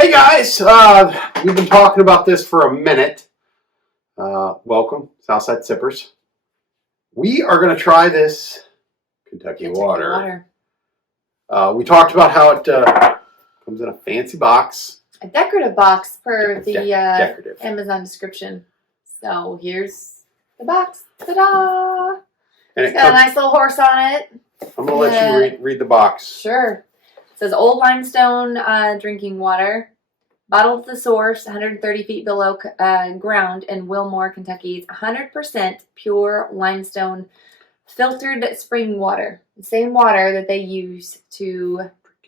Hey guys, we've been talking about this for a minute. Welcome, Southside Sippers. We are going to try this Kentucky water. We talked about how it comes in a fancy box. A decorative box per the decorative. Amazon description. So here's the box. Ta-da! And It's got a nice little horse on it. I'm going to let you read the box. Sure. It says old limestone drinking water, bottled at the source, 130 feet below ground in Wilmore, Kentucky's 100% pure limestone filtered spring water. The same water that they use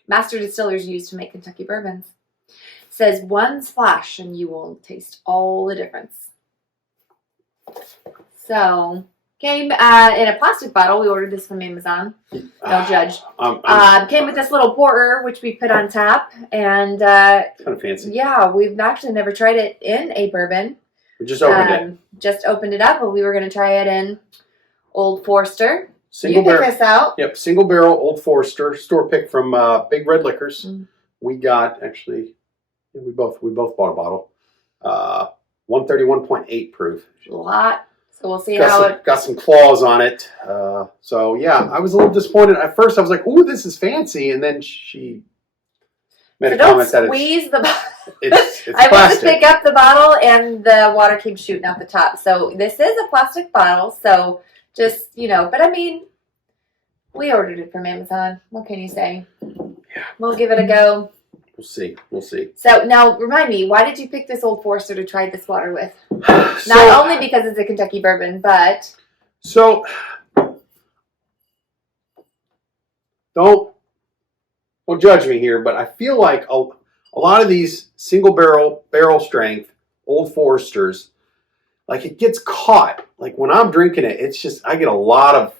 master distillers use to make Kentucky bourbons. It says one splash and you will taste all the difference. So, came in a plastic bottle. We ordered this from Amazon. Don't judge. Came with this little porter, which we put on tap. And kind of fancy. Yeah, we've actually never tried it in a bourbon. We just opened it. Just opened it up, but we were going to try it in Old Forester. Single you pick this out. Yep, single barrel Old Forester, store pick from Big Red Liquors. We got, actually, we both bought a bottle. 131.8 proof. A lot. So we'll see how it... Got some claws on it. So, yeah, I was a little disappointed. At first, I was like, ooh, this is fancy. And then she made a comment that it's I went to plastic. pick up the bottle, and the water came shooting out the top. So this is a plastic bottle. So just, but I mean, we ordered it from Amazon. What can you say? Yeah. We'll give it a go. We'll see. We'll see. So now, remind me, why did you pick this Old Forester to try this water with? Not only because it's a Kentucky bourbon, but... So, don't judge me here, but I feel like a lot of these single barrel strength Old Foresters, like it gets caught. Like when I'm drinking it, it's just, I get a lot of,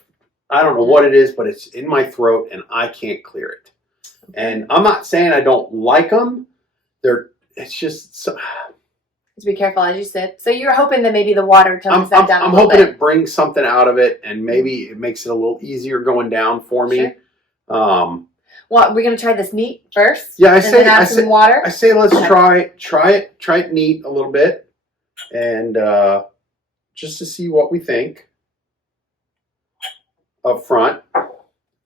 I don't know what it is, but it's in my throat and I can't clear it. And I'm not saying I don't like them. It's just... So, just be careful as you sip. So you're hoping that maybe the water tones that down a little bit. I'm hoping it brings something out of it, and maybe it makes it a little easier going down for me. Sure. Well, we're going to try this neat first. Yeah, I say some water. I say let's try it neat a little bit, and just to see what we think up front.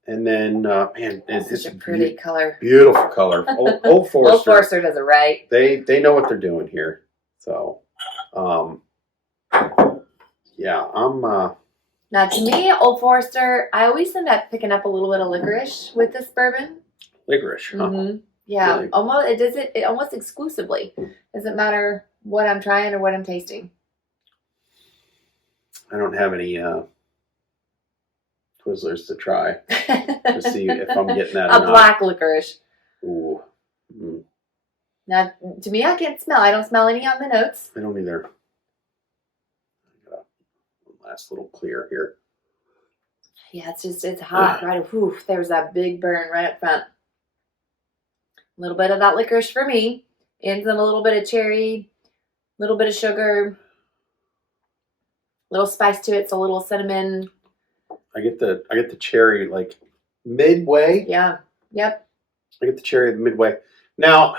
And then, man, it's a pretty color. Beautiful color. Old Forester. Old Forester does it right. They know what they're doing here. So, yeah, I'm... Now, to me, Old Forester, I always end up picking up a little bit of licorice with this bourbon. Licorice, huh? Mm-hmm. Yeah, really? Almost. It does it almost exclusively. Doesn't matter what I'm trying or what I'm tasting. I don't have any Twizzlers to try to see if I'm getting that. A black licorice. Ooh. Now, to me, I can't smell. I don't smell any on the notes. I don't either. I got a last little clear here. Yeah, it's hot. Right, whew, there's that big burn right up front. A little bit of that licorice for me. And then a little bit of cherry, a little bit of sugar, a little spice to it. It's a little cinnamon. I get the cherry like midway. Yeah. Yep. I get the cherry midway. Now,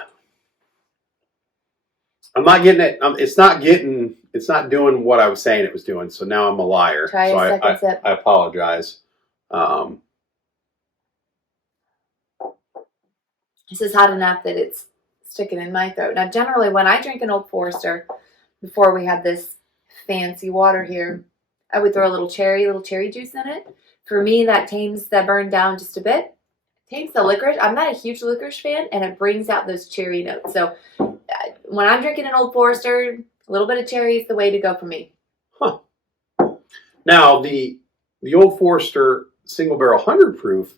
I'm not getting it. It's not doing what I was saying it was doing. So now I'm a liar. Try a second sip. I apologize. This is hot enough that it's sticking in my throat. Now, generally, when I drink an Old Forester, before we had this fancy water here, I would throw a little cherry juice in it. For me, that tames the burn down just a bit. Tames the licorice. I'm not a huge licorice fan, and it brings out those cherry notes. So when I'm drinking an Old Forester, a little bit of cherry is the way to go for me. Huh. Now, the Old Forester single barrel 100 proof,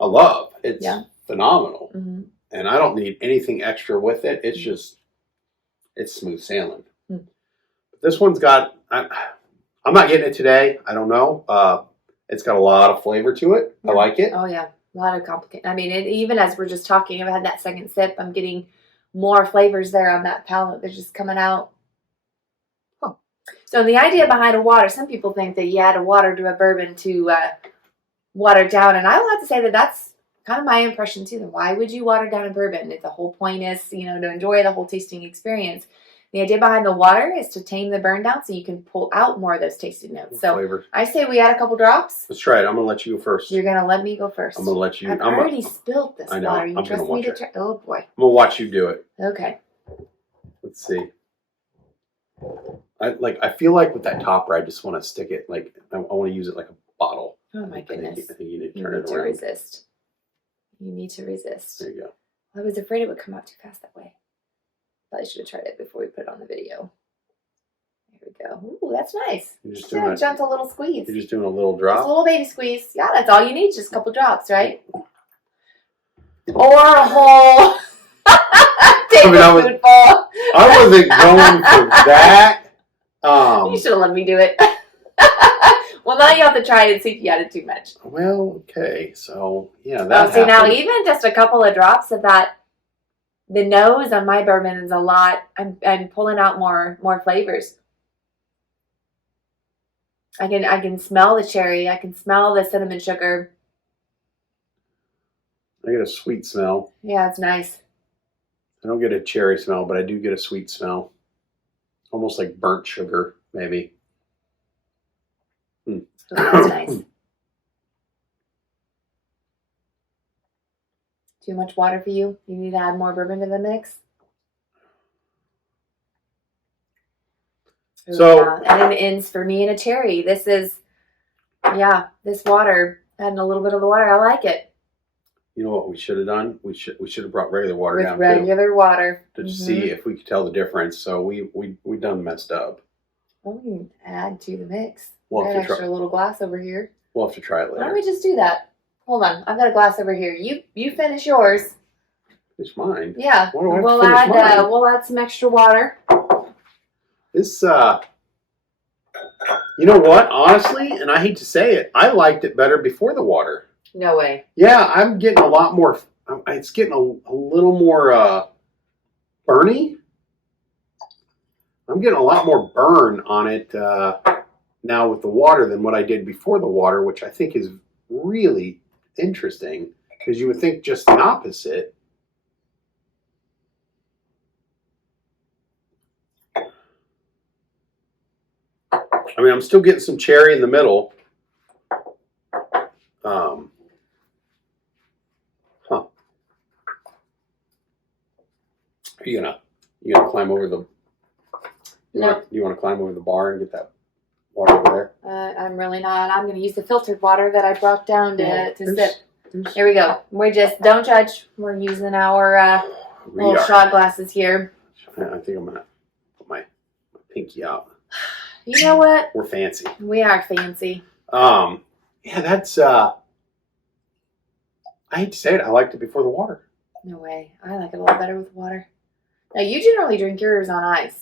I love. It's phenomenal. Mm-hmm. And I don't need anything extra with it. It's just, it's smooth sailing. Mm-hmm. This one's got, I'm not getting it today. I don't know. It's got a lot of flavor to it. Yeah. I like it. Oh, yeah. A lot of complicated. I mean, even as we're just talking, I've had that second sip. I'm getting more flavors there on that palate. They're just coming out. Oh. So the idea behind a water, some people think that you add a water to a bourbon to water it down. And I will have to say that that's kind of my impression too. Then why would you water down a bourbon if the whole point is, to enjoy the whole tasting experience? The idea behind the water is to tame the burn down so you can pull out more of those tasting notes. So Flavor. I say we add a couple drops. Let's try it. I'm gonna let you go first. You're gonna let me go first. I'm gonna let you. I've already spilled this I know. water. You I'm trust gonna me to watch try? Oh boy. I'm gonna watch you do it. Okay. Let's see. I feel like with that topper, I just want to stick it like I want to use it like a bottle. Oh my goodness. I think you need to You turn need it to around. resist. You need to resist. There you go. I was afraid it would come out too fast that way. Probably should have tried it before we put it on the video. There we go. Ooh, that's nice. You're just Yeah, doing a gentle little squeeze. You're just doing a little Just drop. a little baby squeeze. Yeah, that's all you need. Just a couple drops, right? Or a whole tablespoonful. I wasn't going for that. You should have let me do it. Well, now you have to try it and see if you added too much. Well, okay. So yeah, Oh, that. see, now happened. even just a couple of drops of that, the nose on my bourbon is a lot. I'm pulling out more flavors. I can smell the cherry. I can smell the cinnamon sugar. I get a sweet smell. Yeah, it's nice. I don't get a cherry smell, but I do get a sweet smell. Almost like burnt sugar, maybe. Ooh, that's nice. Too much water for you? You need to add more bourbon to the mix? Ooh, So- yeah. And it ends for me in a cherry. This is, this water, adding a little bit of the water, I like it. You know what we should have done? We should have brought regular water With down regular water. too, to Mhm. see if we could tell the difference. So we done messed up. Well, we can add to the mix. We'll Got have an to extra try. little glass over here. We'll have to try it Why don't later. we just do that? Hold on, I've got a glass over here. You finish yours. It's mine. Yeah, Why do I have to we'll finish add mine? we'll add some extra water. This you know what? Honestly, and I hate to say it, I liked it better before the water. No way. Yeah, I'm getting a lot more. It's getting a little more burny. I'm getting a lot more burn on it now with the water than what I did before the water, which I think is really interesting because you would think just the opposite. I mean, I'm still getting some cherry in the middle. Are you gonna climb over the? No. You want to climb over the bar and get that water over there? I'm really not. I'm going to use the filtered water that I brought down to sip. There's- Here we go. We just don't judge. We're using our we little are. shot glasses here. I think I'm gonna put my pinky out. You know what? We're fancy. We are fancy. Yeah, that's. I hate to say it, I liked it before the water. No way. I like it a lot better with water. Now you generally drink yours on ice.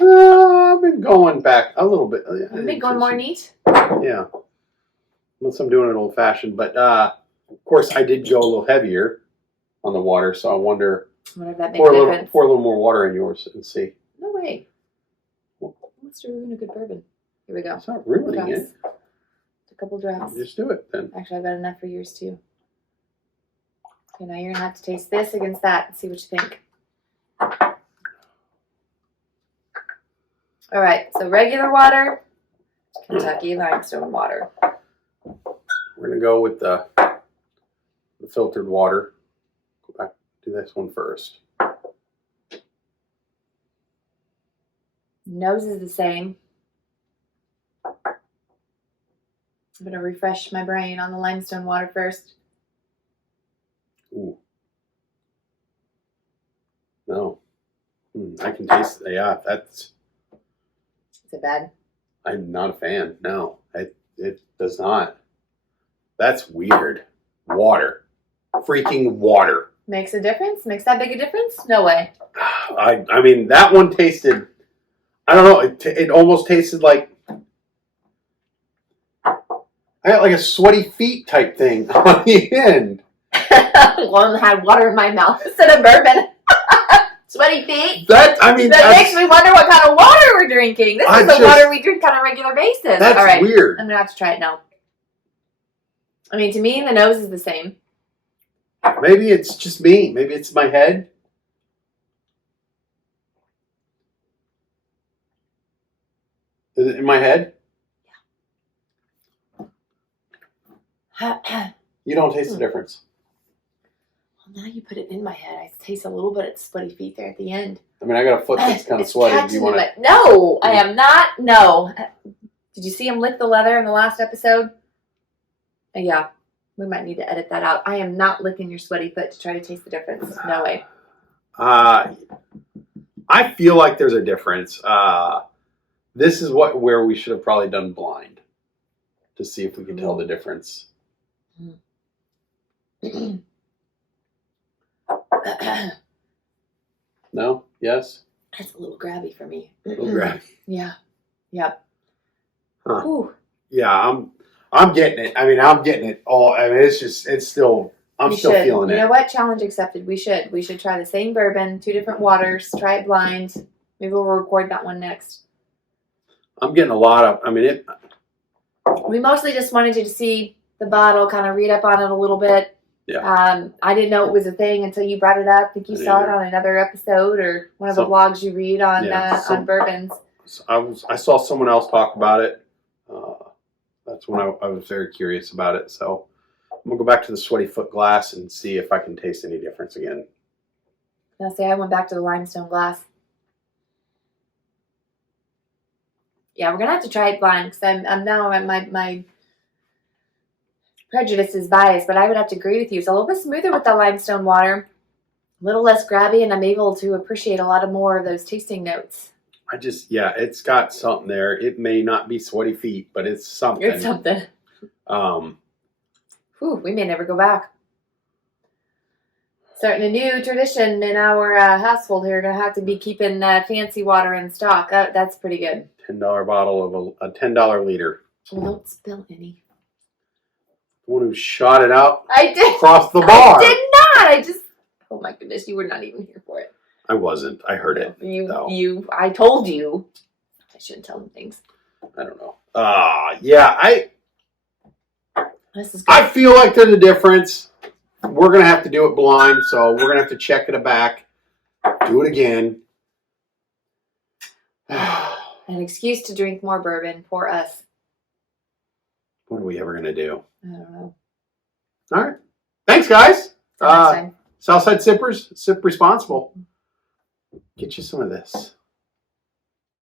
I've been going back a little bit. You've been going more neat. Yeah. Unless I'm doing it old fashioned, but of course I did go a little heavier on the water, so I wonder. I wonder if that makes Pour a a little, difference. pour a little more water in yours and see. No way. Let's do a good bourbon. Here we go. It's not ruining Drops. it. A couple drops. Just do it then. Actually, I've got enough for yours too. Okay, now you're gonna have to taste this against that and see what you think. All right, so regular water, Kentucky limestone water. We're gonna go with the filtered water. Go back, do this one first. Nose is the same. I'm gonna refresh my brain on the limestone water first. Ooh. No. I can taste. Yeah, that's. Is it bad? I'm not a fan. No, it does not. That's weird. Water, freaking water. Makes a difference? Makes that big a difference? No way. I mean that one tasted. I don't know. It almost tasted like. I got like a sweaty feet type thing on the end. One had water in my mouth instead of bourbon. Sweaty feet. That Makes me wonder what kind of water we're drinking. This is the water we drink on a regular basis. That's All right, weird. I'm gonna have to try it now. I mean, to me, the nose is the same. Maybe it's just me. Maybe it's my head. Is it in my head? You don't taste the difference. Well, now you put it in my head. I taste a little bit of sweaty feet there at the end. I mean, I got a foot that's kind of sweaty. Do you want to? No, I am not. No. Did you see him lick the leather in the last episode? Yeah. We might need to edit that out. I am not licking your sweaty foot to try to taste the difference. No way. I feel like there's a difference. This is where we should have probably done blind to see if we could tell the difference. No? Yes? That's a little grabby for me. A little grabby. Yeah. Yep. Huh. Ooh. Yeah, I'm getting it. I mean, I'm getting it all. I mean, it's still, I'm still feeling it. You know what? Challenge accepted. We should try the same bourbon, 2 different waters, try it blind. Maybe we'll record that one next. I'm getting a lot of, I mean, We mostly just wanted you to see the bottle, kind of read up on it a little bit. Yeah. I didn't know it was a thing until you brought it up. I think you saw it on another episode or one of the blogs you read on bourbons. I saw someone else talk about it. That's when I was very curious about it. So I'm going to go back to the sweaty foot glass and see if I can taste any difference again. Now, say I went back to the limestone glass. Yeah, we're going to have to try it blind because I'm now at my prejudice is biased, but I would have to agree with you. It's a little bit smoother with the limestone water, a little less grabby, and I'm able to appreciate a lot of more of those tasting notes. It's got something there. It may not be sweaty feet, but it's something. It's something. We may never go back. Starting a new tradition in our household here. Gonna have to be keeping fancy water in stock. That's pretty good. $10 bottle of a $10 liter. Well, don't spill any. The one who shot it out I did across the bar. I did not. Oh my goodness, you were not even here for it. I wasn't. I heard it. I told you. I shouldn't tell them things. I don't know. This is good. I feel like there's a difference. We're going to have to do it blind, so we're going to have to check it back. Do it again. An excuse to drink more bourbon for us. What are we ever going to do? I don't know. All right. Thanks, guys. Next time. Southside Sippers, sip responsible. Get you some of this.